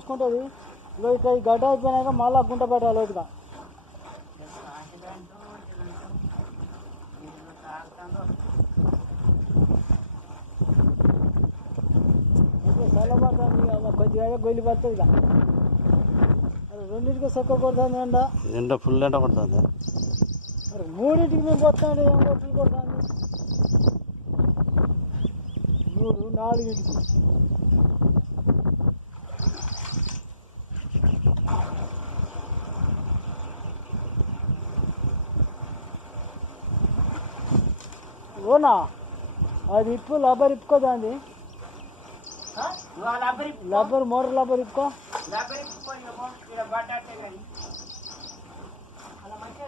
చూసుకుంటుంది. ఇట్లా ఈ గడ్డ అయిపోయినాక మళ్ళీ గుంట పెట్టాలి లోతుగా. చల్లబడుతుంది కొద్దిగా గొల్లి పడుతుంది. ఇక రెండింటికి సొక్క కొడుతుంది ఎండ ఫుల్ ఎండ కొడుతుంది. మరి మూడింటికి మేము కొడుతుంది ఏం కొట్టులు కొడుతుంది. 3, 4ంటికి ఓనా అది ఇప్పు లబ్బర్ ఇప్పుకోదాంది. లబ్బర్ మోటార్ లబ్బర్ ఇప్పుకో. అలా మంచిగా